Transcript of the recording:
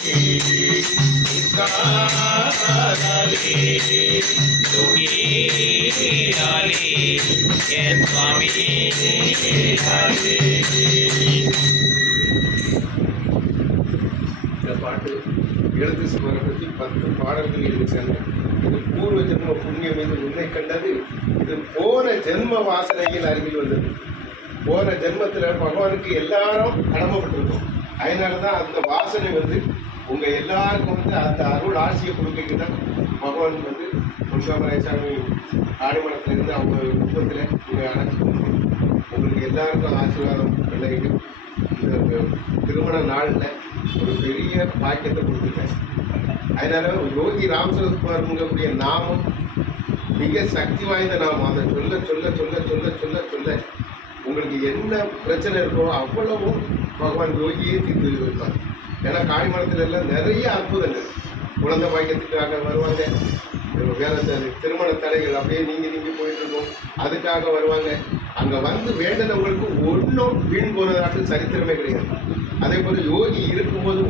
என் சுவாமி இந்த பாட்டு எழுத்து சுவரை பற்றி 10 பாடல்கள் எழுதியிருக்காங்க. இது பூர்வ ஜென்ம புண்ணியம் இது முன்னை கண்டது. இது போன ஜென்ம வாசனையில் அருகில் வந்தது. போன ஜென்மத்தில் பகவானுக்கு எல்லாரும் கடமைப்பட்டிருக்கோம். அதனால தான் அந்த வாசனை வந்து உங்கள் எல்லாருக்கும் வந்து அந்த அருள் ஆசையை கொடுக்க தான் பகவான் வந்து பொன்காமராயசாமி ஆடிமடத்திலிருந்து அவங்க குடும்பத்தில் உங்களை அழைச்சிக்கணும். உங்களுக்கு எல்லாருக்கும் ஆசீர்வாதம் விளையிடும். இந்த திருமண நாளில் ஒரு பெரிய பாக்கியத்தை கொடுத்துட்டேன். அதனால யோகி ராமசரத்குமார்ங்கக்கூடிய நாமம் மிக சக்தி வாய்ந்த நாமம். அதை சொல்ல சொல்ல சொல்ல சொல்ல சொல்ல சொல்ல உங்களுக்கு என்ன பிரச்சனை இருக்கோ அவ்வளவும் பகவான் யோகியே தீர்த்து வைப்பார். ஏன்னா காளிமடத்துல எல்லாம் நிறைய அற்புதங்கள், குழந்தை பாக்கியத்துக்காக வருவாங்க, வேற திருமண தடைகள் அப்படியே நீங்கி போயிட்டு இருக்கோம், அதுக்காக வருவாங்க. அங்கே வந்து வேண்டனவங்களுக்கு ஒன்றும் வீண் போனதாட்டு சரித்திரமே கிடையாது. அதே போல் யோகி இருக்கும்போது